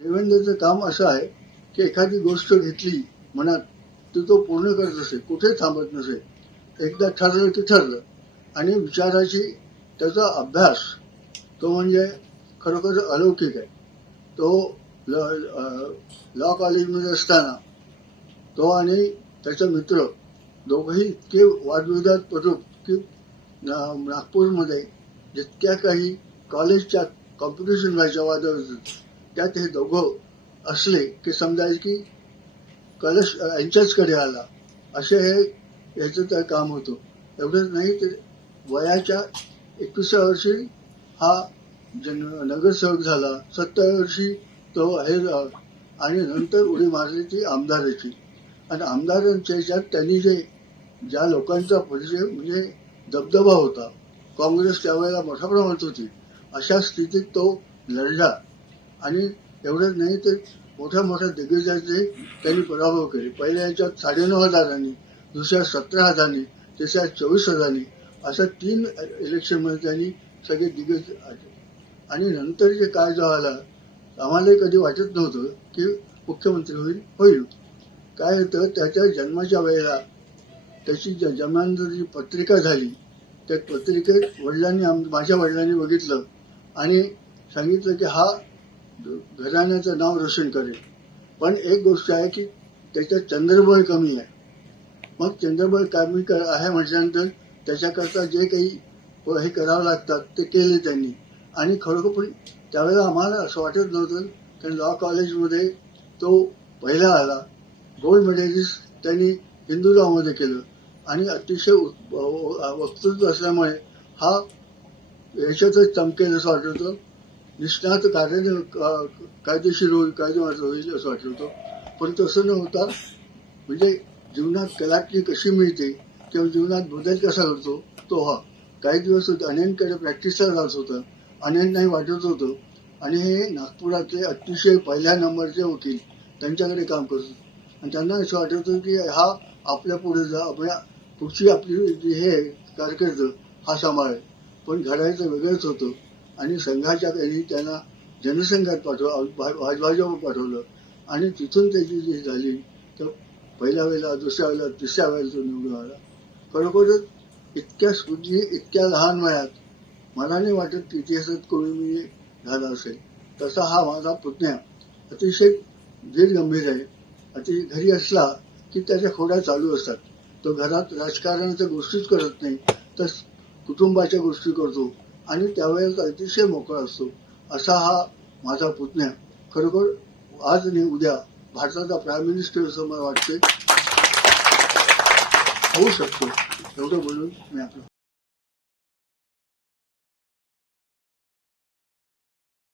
देवेंद्रचं काम असं आहे की एखादी गोष्ट घेतली मनात तर तो पूर्ण करत असे, कुठे थांबत नसे. एकदा ठरलं की ठरलं. आणि विचाराची त्याचा अभ्यास तो म्हणजे खरोखर अलौकिक आहे. तो लॉ कॉलेजमध्ये असताना तो आणि त्याचा मित्र दोघंही इतके वादविवादात पडू की नागपूरमध्ये जितक्या काही कॉलेजच्या कॉम्पिटिशन व्हायच्या वादावर त्यात हे दोघं असले की समजायचे की कलश यांच्याचकडे आला असे हे याचं तर काम होतं. एवढंच नाही तर वयाच्या 21व्या वर्षी हा नगरसेवक झाला, 27व्या वर्षी तो हे आणि नंतर उडी मारली ती आमदाराची. आणि आमदारांच्या ह्याच्यात त्यांनी ज्या लोकांचा परिचय म्हणजे दबदबा होता, काँग्रेस त्यावेळेला मोठ्या प्रमाणात होती, अशा स्थितीत तो लढला. आणि एवढंच नाही तर मोठ्या मोठ्या दिग्गजांचे त्यांनी पराभव केले. पहिल्या याच्यात 9,500, दुसऱ्या 17,000, तिसऱ्या 24,000 अशा 3 इलेक्शनमध्ये त्यांनी सगळे दिग्गज आले. आणि नंतर जे काय झालं आम्हालाही कधी वाटत नव्हतं की मुख्यमंत्री होईल. काय होतं त्याच्या जन्माच्या वेळेला त्याची जन्मानंतर जी पत्रिका झाली त्या पत्रिकेत माझ्या वडिलांनी बघितलं आणि सांगितलं की हा घराण्याचं नाव रोशन करेल. पण एक गोष्ट आहे की त्याच्यात चंद्रबळ कमी आहे. मग चंद्रबळ कमी आहे म्हटल्यानंतर त्याच्याकरता जे काही हे करावं लागतात ते केले त्यांनी. आणि खरोखर पण त्यावेळेला आम्हाला असं वाटत नव्हतं कारण लॉ कॉलेजमध्ये तो पहिला आला. गोल्ड मेडलिस्ट त्यांनी हिंदू लॉमध्ये केलं आणि अतिशय वक्तृत्व असल्यामुळे हा याच्यातच चमकेल असं वाटत होतं. निष्णात कायदेशीर होईल असं वाटत होतं. पण तसं न होता म्हणजे जीवनात कलाटणी कशी मिळते किंवा जीवनात बदल कसा घडतो तो हा. काही दिवस अनंतकडे प्रॅक्टिसला जात होतं, अनंतनाही वाटत होतं. आणि हे नागपुरातले अतिशय पहिल्या नंबरचे वकील त्यांच्याकडे काम करतो आणि त्यांना असं वाटत होतं की हा आपल्या पुढे आपल्या पुढची आपली जी हे कारकीर्द हा सांभाळेल. पण घडायचं वेगळंच होतं. आणि संघाच्या काही त्यांना जनसंघात भाजपावर पाठवलं आणि तिथून त्याची जी झाली तर पहिल्या वेळेला, दुसऱ्या वेळेला, तिसऱ्या वेळेला तो निवडून आला. खरोखरच इतक्या स्फूर्ती इतक्या लहान वयात मला नाही वाटत की इतिहासात कोणी मी झाला असेल. तसा हा माझा पुतण्या अतिशय गंभीर आहे. घरी असला की त्याच्या खोड्या चालू असतात. तो घरात राजकारणाच्या गोष्टीच करत नाही तर कुटुंबाच्या गोष्टी करतो आणि त्यावेळेस अतिशय मोकळा असतो. असा हा माझा पुतण्या खरोखर आज आणि उद्या भारताचा प्राईम मिनिस्टर असं मला वाटते होऊ शकतो. एवढं बोलून मी आपलं